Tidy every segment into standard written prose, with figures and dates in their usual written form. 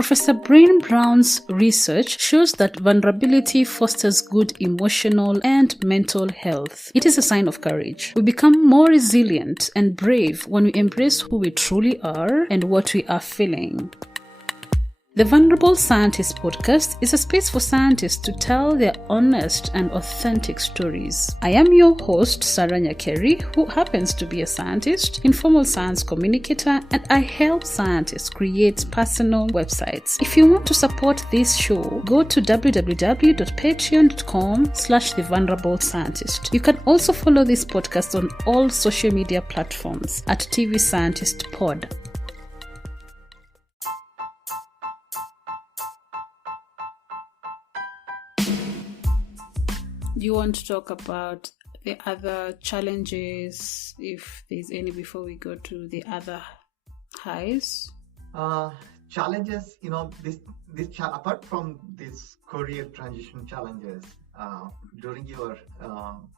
Professor Brain Brown's research shows that vulnerability fosters good emotional and mental health. It is a sign of courage. We become more resilient and brave when we embrace who we truly are and what we are feeling. The Vulnerable Scientist podcast is a space for scientists to tell their honest and authentic stories. I am your host, Sarah Nyakeri, who happens to be a scientist, informal science communicator, and I help scientists create personal websites. If you want to support this show, go to www.patreon.com/thevulnerable-scientist. You can also follow this podcast on all social media platforms at TV Scientist Pod. Do you want to talk about the other challenges, if there's any, before we go to the other highs? Challenges, apart from these career transition challenges, during your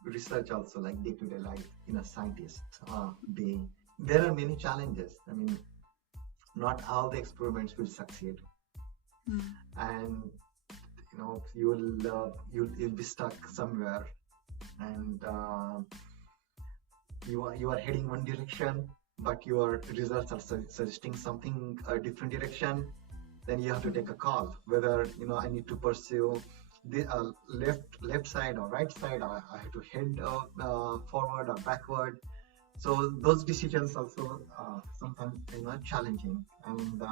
research also, like day-to-day life in a scientist being, there are many challenges. I mean, not all the experiments will succeed. And you'll be stuck somewhere, and you are heading one direction, but your results are suggesting something a different direction. Then you have to take a call whether I need to pursue the left side or right side, or I have to head forward or backward. So those decisions also sometimes challenging, and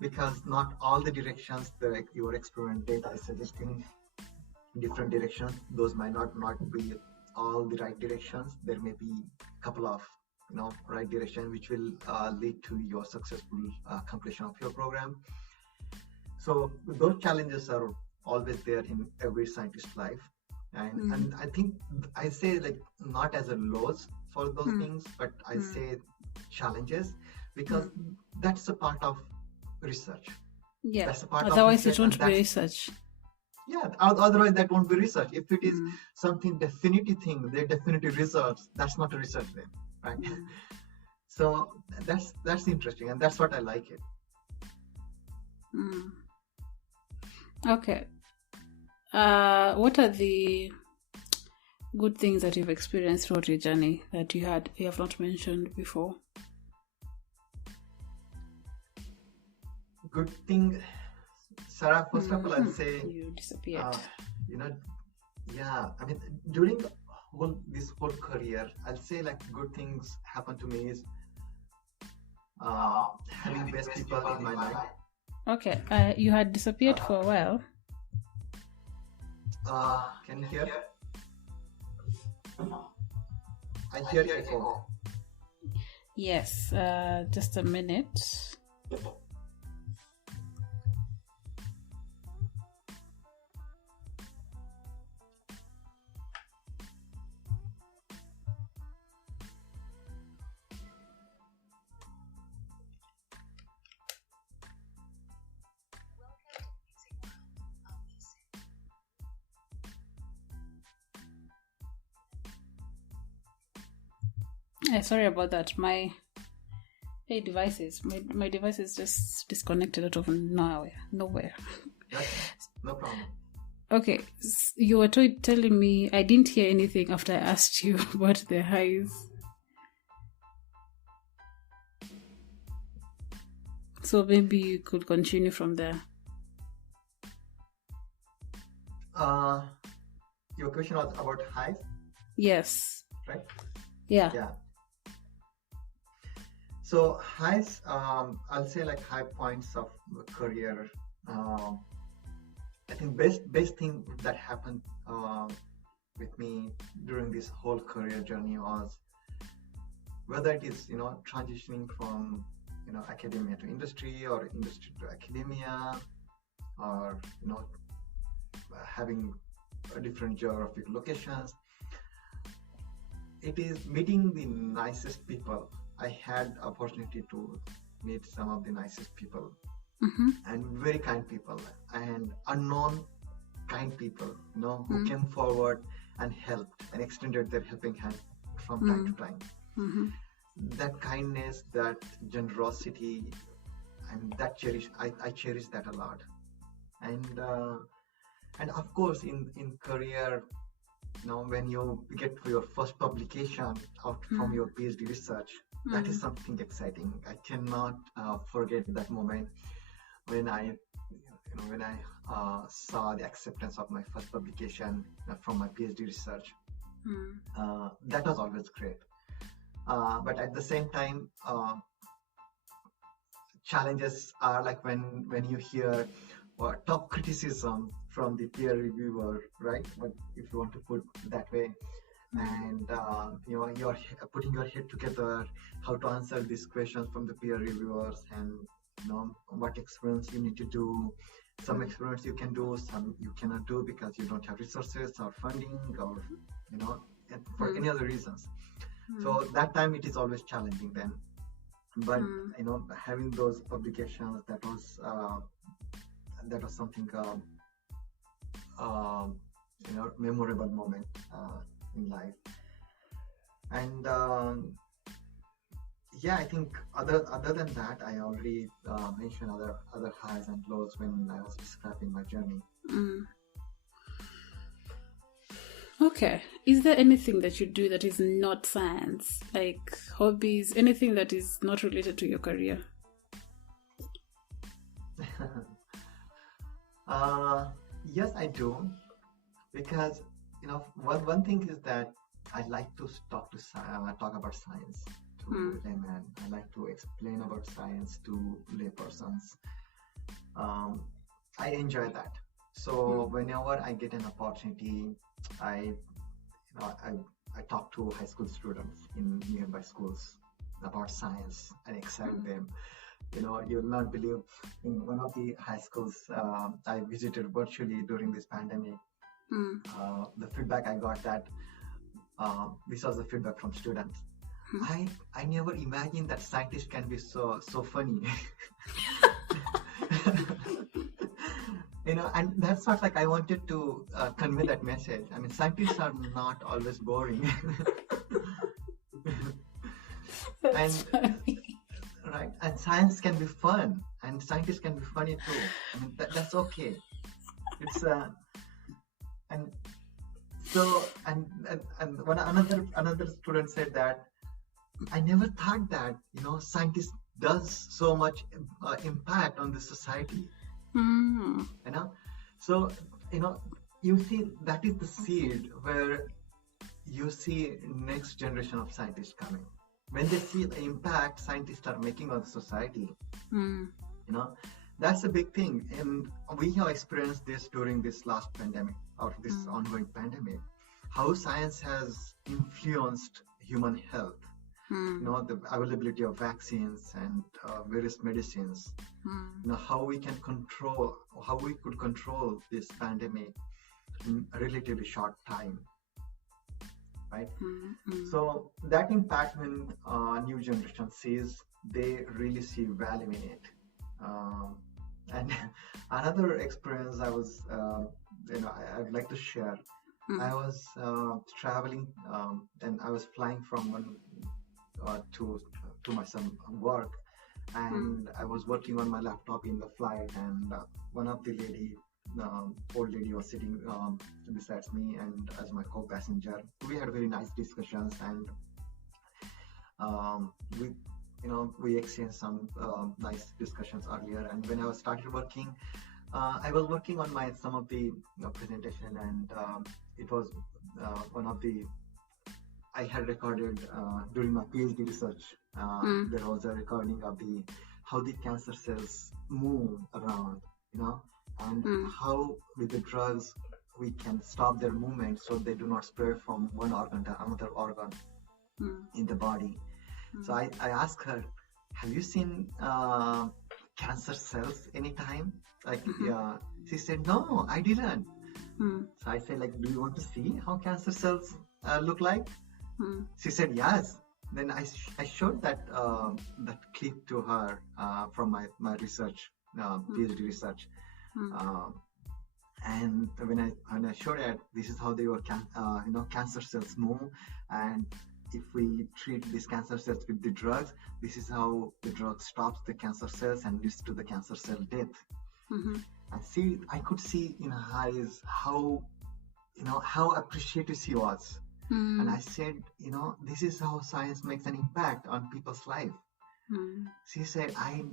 because not all the directions that your experiment data is suggesting different directions, those might not be all the right directions. There may be a couple of right directions which will lead to your successful completion of your program. So those challenges are always there in every scientist's life, and I think I say like not as a loss for those things, but I say challenges, because that's a part of research. Yeah. That's a part otherwise of it won't be research. Yeah. Otherwise that won't be research. If it is something definitive thing, the definitive results, that's not a research then, right? So that's interesting, and that's what I like it. Okay. What are the good things that you've experienced throughout your journey that you have not mentioned before? Good thing, Sarah, first of all, I'll say you disappeared. I mean, during this whole career, I'll say like good things happen to me is having best people in my life. Okay, you had disappeared for a while. Can you hear? I hear echo. Yes, just a minute. Sorry about that. My device is just disconnected out of nowhere. No problem. Okay, you were telling me, I didn't hear anything after I asked you about the highs. So maybe you could continue from there. Your question was about highs? Yes. Right? Yeah. So highs, I'll say like high points of career. I think best thing that happened with me during this whole career journey was, whether it is transitioning from academia to industry, or industry to academia, or having a different geographic locations. It is meeting the nicest people. I had opportunity to meet some of the nicest people, and very kind people, and unknown kind people, who came forward and helped and extended their helping hand from time to time. That kindness, that generosity, and that I cherish that a lot. And of course, in career, when you get your first publication out from your PhD research, that is something exciting. I cannot forget that moment when I saw the acceptance of my first publication from my PhD research. That was always great. But at the same time, challenges are like when you hear tough criticism from the peer reviewer, right? But if you want to put that way, and you're putting your head together how to answer these questions from the peer reviewers, and what experiments you need to do. Some experiments you can do, some you cannot do because you don't have resources or funding, or for any other reasons. So that time it is always challenging then. But having those publications, that was something memorable moment in life. And I think other than that, I already mentioned other highs and lows when I was describing my journey. Okay. Is there anything that you do that is not science, like hobbies, anything that is not related to your career? Yes, I do, because one thing is that I like to talk about science to laymen. I like to explain about science to laypersons. I enjoy that. So whenever I get an opportunity, I talk to high school students in nearby schools about science and excite them. You'll not believe, in one of the high schools I visited virtually during this pandemic, the feedback I got that this was the feedback from students. I never imagined that scientists can be so funny. And that's what I wanted to convey that message. I mean, scientists are not always boring. Right, and science can be fun, and scientists can be funny too. I mean, that's okay. It's and when another student said that, I never thought that scientists does so much impact on the society. So you see, that is the seed where you see next generation of scientists coming. When they see the impact scientists are making on society, that's a big thing. And we have experienced this during this last pandemic, or this ongoing pandemic, how science has influenced human health. The availability of vaccines and various medicines. How we could control this pandemic in a relatively short time. Right? So that impact, when new generation sees, they really see value in it. And another experience I'd like to share. I was traveling and I was flying from one to some work, and I was working on my laptop in the flight, and one of the old lady was sitting beside me, and as my co-passenger, we had very nice discussions, and we exchanged some nice discussions earlier. And when I started working, I was working on some of the presentation, and it was one of the I had recorded during my PhD research. There was a recording of how the cancer cells move around, and how with the drugs we can stop their movement so they do not spread from one organ to another organ in the body. So I asked her, have you seen cancer cells anytime? She said, no, I didn't. So I said, do you want to see how cancer cells look like? She said yes. Then I showed that clip to her from my research, PhD research, and when I showed it, this is how they were cancer cells move, and if we treat these cancer cells with the drugs, this is how the drug stops the cancer cells and leads to the cancer cell death. Mm-hmm. I could see in her eyes how appreciative she was. Mm. And I said, this is how science makes an impact on people's life. Mm. She said, I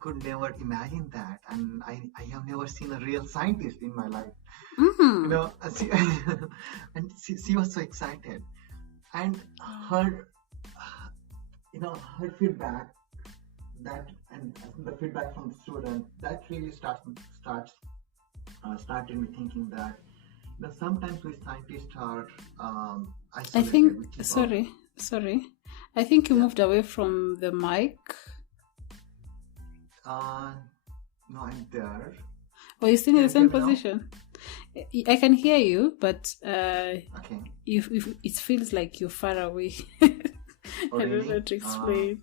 could never imagine that. And I have never seen a real scientist in my life. Mm. And she was so excited. And her feedback, and the feedback from the student, that really started me thinking that sometimes we scientists are isolated. I think, sorry. I think you moved away from the mic. No, I'm there. Oh, you're still in the same position? I can hear you, but okay. It feels like you're far away. Oh, I really? don't know how to explain.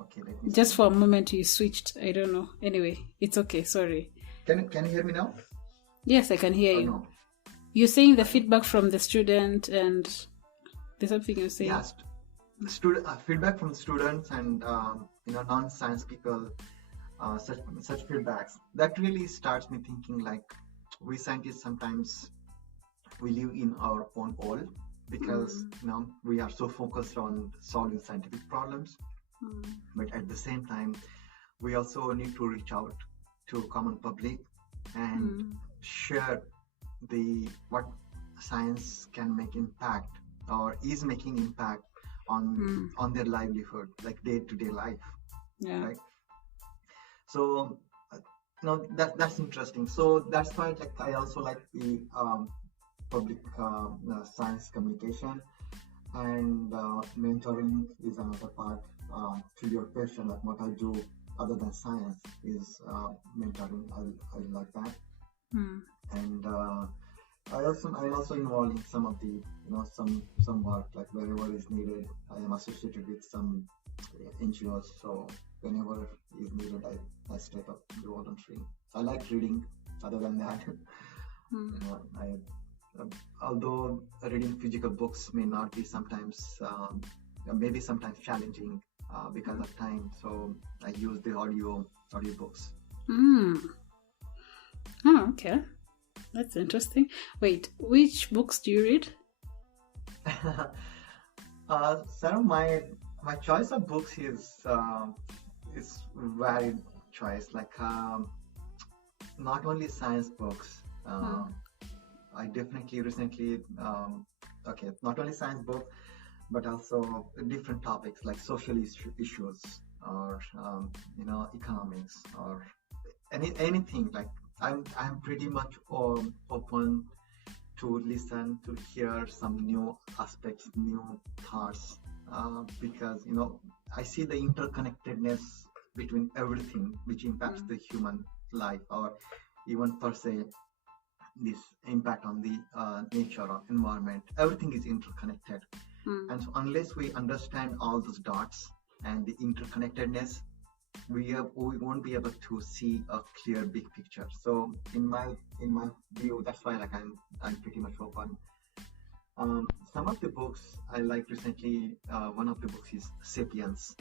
Okay, let me Just see. for a moment you switched. I don't know. Anyway, it's okay. Sorry. Can you hear me now? Yes, I can hear you. No? You're saying the feedback from the student, and there's something you're saying. Yes, feedback from students and non-science people, such feedbacks. That really starts me thinking, like, we scientists sometimes we live in our own world because we are so focused on solving scientific problems. But at the same time, we also need to reach out to common public and share what science can make impact or is making impact on their livelihood, like day-to-day life. Yeah. Right. So that's interesting. So that's why I also like the public science communication, and mentoring is another part to your question. Like what I do other than science is mentoring. I like that. And I'm also involved in some of the some work, like wherever is needed. I am associated with some NGOs, so whenever is needed, I step up the volunteering. I like reading. Other than that, although reading physical books may not be sometimes maybe sometimes challenging because of time, so I use the audio books. Oh, okay. That's interesting. Wait, which books do you read? Sarah, my choice of books is varied choice. Like not only science books. I definitely recently not only science books, but also different topics like social issues or economics or anything. Like I'm pretty much open to listen, to hear some new aspects, new thoughts, because I see the interconnectedness between everything which impacts the human life, or even per se this impact on the nature or environment. Everything is interconnected, and so unless we understand all those dots and the interconnectedness, we won't be able to see a clear big picture. So in my view, that's why I'm pretty much open. Some of the books I like recently, one of the books is *Sapiens*.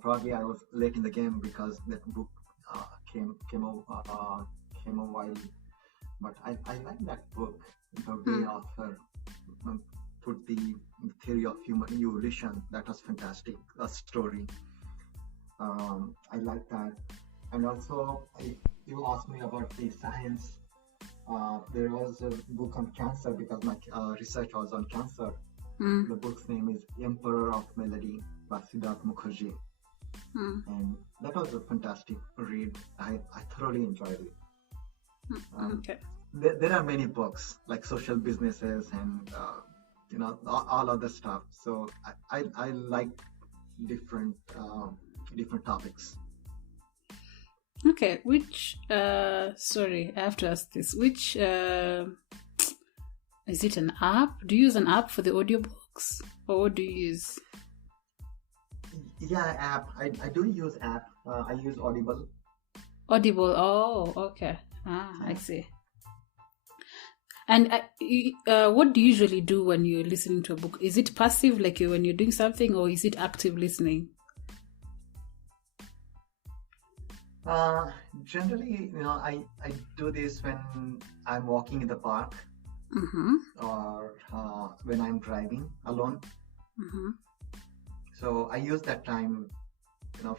Probably I was late in the game because that book came a while, but I like that book. The way author put the theory of human evolution, that was fantastic. A story. I like that. And also, you asked me about the science. There was a book on cancer because my research was on cancer. The book's name is Emperor of Melody by Siddharth Mukherjee. And that was a fantastic read. I thoroughly enjoyed it. Okay. There are many books like social businesses and all other stuff. So I like different topics. Okay, sorry, I have to ask this. Which, is it an app? Do you use an app for the audiobooks? Or what do you use? Yeah, app. I do use app. I use Audible. Audible, oh, okay. I see. And what do you usually do when you're listening to a book? Is it passive, like when you're doing something, or is it active listening? Generally, I do this when I'm walking in the park or when I'm driving alone. So I use that time,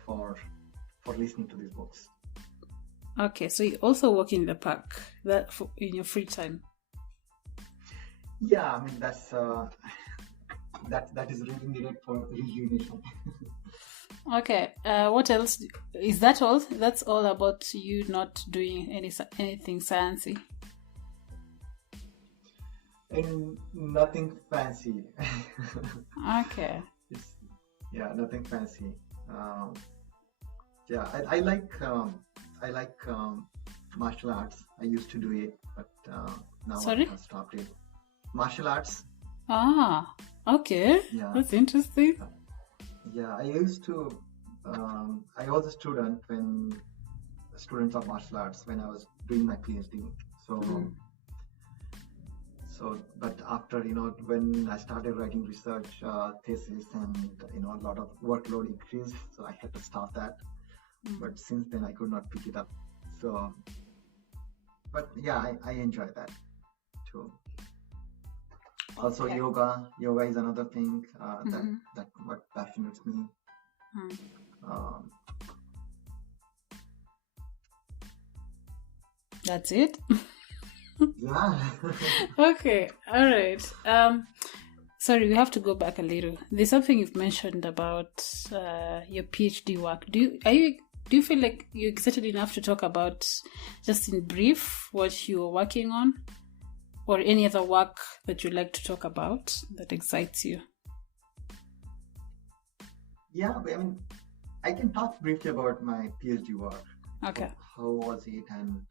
for listening to these books. Okay, so you also walk in the park in your free time. Yeah, I mean that's that is really needed for rejuvenation. Okay, what else? Is that all? That's all about you not doing anything sciencey? And nothing fancy. Okay. Nothing fancy. I like martial arts. I used to do it, but now Sorry? I have stopped it. Martial arts. Ah, okay. Yeah. That's interesting. Yeah, I used to. I was a student of martial arts when I was doing my PhD. But after when I started writing research thesis and a lot of workload increased, so I had to stop that. But since then I could not pick it up. So, but yeah, I enjoy that too. Also, Okay. yoga is another thing that what fascinates me. That's it. Yeah. Okay. All right. Sorry, we have to go back a little. There's something you've mentioned about your PhD work. Do you feel like you're excited enough to talk about, just in brief, what you're working on, or any other work that you'd like to talk about that excites you? Yeah, I mean, I can talk briefly about my PhD work. Okay. How was it and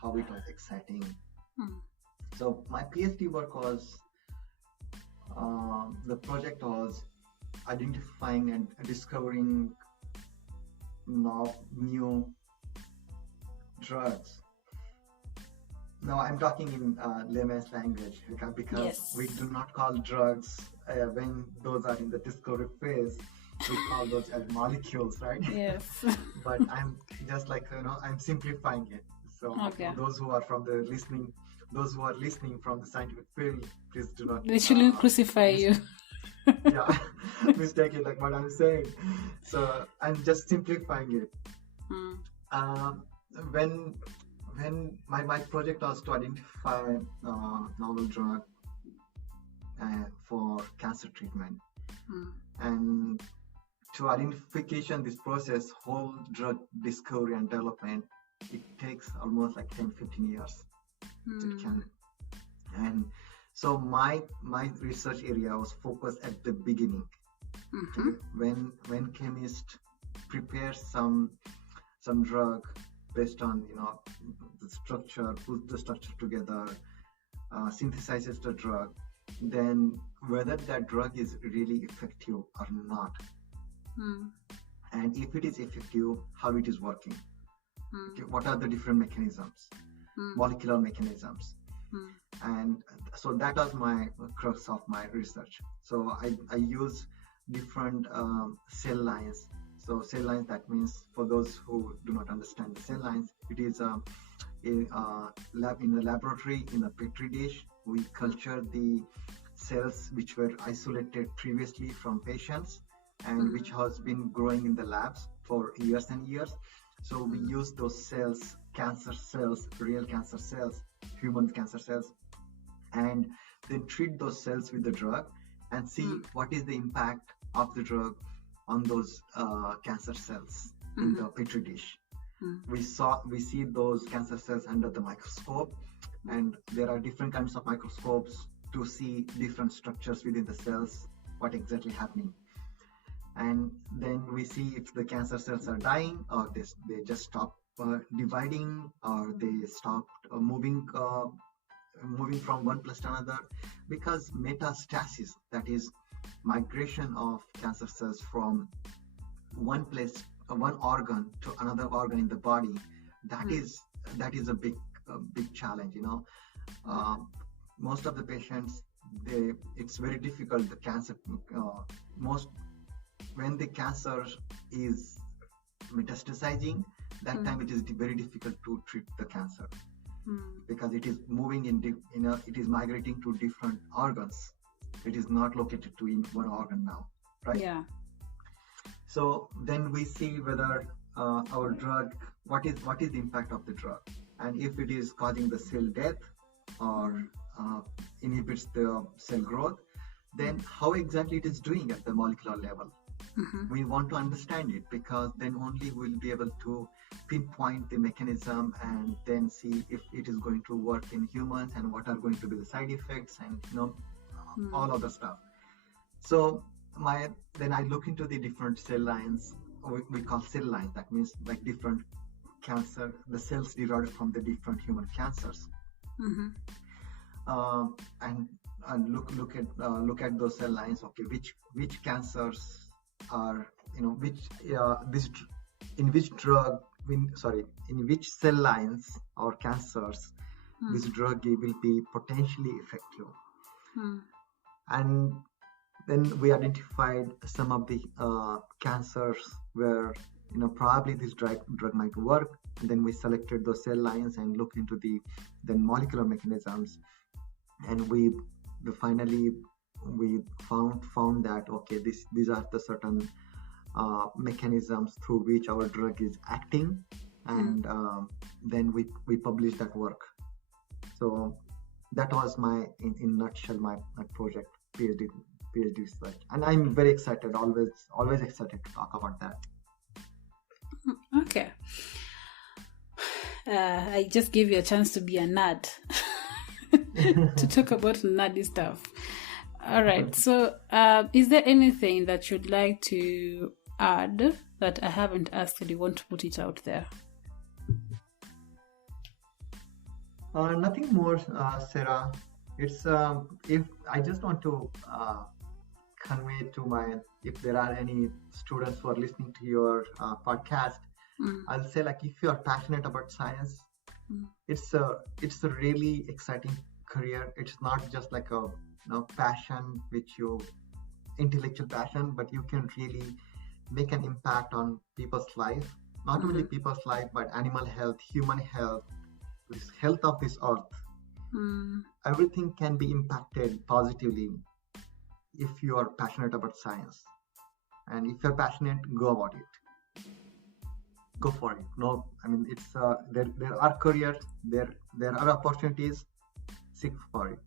how it was exciting. So my PhD work was, the project was identifying and discovering new drugs. Now I'm talking in layman's language because Yes. we do not call drugs when those are in the discovery phase. We call those as molecules, right? Yes. But I'm just like I'm simplifying it. So Okay. those who are listening from the scientific field, please do not. They shouldn't crucify you. Yeah, mistake it like what I'm saying. So I'm just simplifying it. When my project was to identify novel drug for cancer treatment, and to identification, this process, whole drug discovery and development, it takes almost like 10-15 years. It can. And so my research area was focused at the beginning. Okay? When chemists prepare some drug based on the structure, put the structure together, synthesizes the drug, then whether that drug is really effective or not, and if it is effective, how it is working. Okay, what are the different mechanisms, molecular mechanisms, and so that was my crux of my research. So I use different cell lines. So cell lines, that means, for those who do not understand the cell lines, it is in a laboratory, in a petri dish, we culture the cells which were isolated previously from patients and which has been growing in the labs for years and years. So we use those cells, cancer cells, real cancer cells, human cancer cells, and then treat those cells with the drug and see what is the impact of the drug on those cancer cells in the petri dish. We see those cancer cells under the microscope, and there are different kinds of microscopes to see different structures within the cells, what exactly happening. And then we see if the cancer cells are dying, or they just stop dividing, or they stop moving from one place to another, because metastasis, that is migration of cancer cells from one place, one organ to another organ in the body, that is a big challenge. Most of the patients, it's very difficult. The cancer, most when the cancer is metastasizing, that time it is very difficult to treat the cancer because it is moving it is migrating to different organs. It is not located to in one organ now, right? Yeah. So then we see whether our drug, what is the impact of the drug, and if it is causing the cell death or inhibits the cell growth, then how exactly it is doing at the molecular level. We want to understand it because then only we'll be able to pinpoint the mechanism and then see if it is going to work in humans and what are going to be the side effects and all of the stuff. So then I look into the different cell lines. We call cell lines. That means like different cancer, the cells derived from the different human cancers. And look at those cell lines. Okay, which cancers are in which cell lines or cancers this drug will be potentially effective. And then we identified some of the cancers where probably this drug might work. And then we selected those cell lines and looked into the molecular mechanisms, and we finally found that okay, these are the certain mechanisms through which our drug is acting, and then we published that work. So that was in nutshell my project, PhD research, and I'm very excited, always excited to talk about that. Okay. I just gave you a chance to be a nerd to talk about nerdy stuff. All right. So, is there anything that you'd like to add that I haven't asked and you want to put it out there? Nothing more, Sarah. It's if I just want to convey to if there are any students who are listening to your podcast, I'll say like if you are passionate about science, it's a really exciting career. It's not just like a passion, intellectual passion, but you can really make an impact on people's life. Not only people's life, but animal health, human health, this health of this earth. Everything can be impacted positively if you are passionate about science. And if you're passionate, go about it. Go for it. No, I mean it's there are careers, there are opportunities. Seek for it.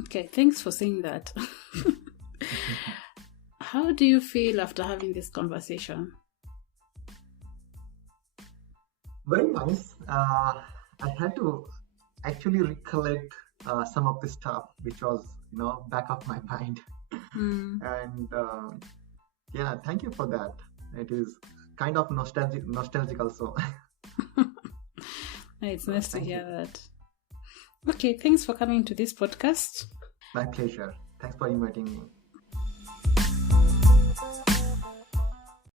Okay, thanks for saying that. How do you feel after having this conversation? Very nice. I had to actually recollect some of the stuff which was back of my mind, and yeah, thank you for that. It is kind of nostalgic also. It's nice to hear that. Okay, thanks for coming to this podcast. My pleasure. Thanks for inviting me.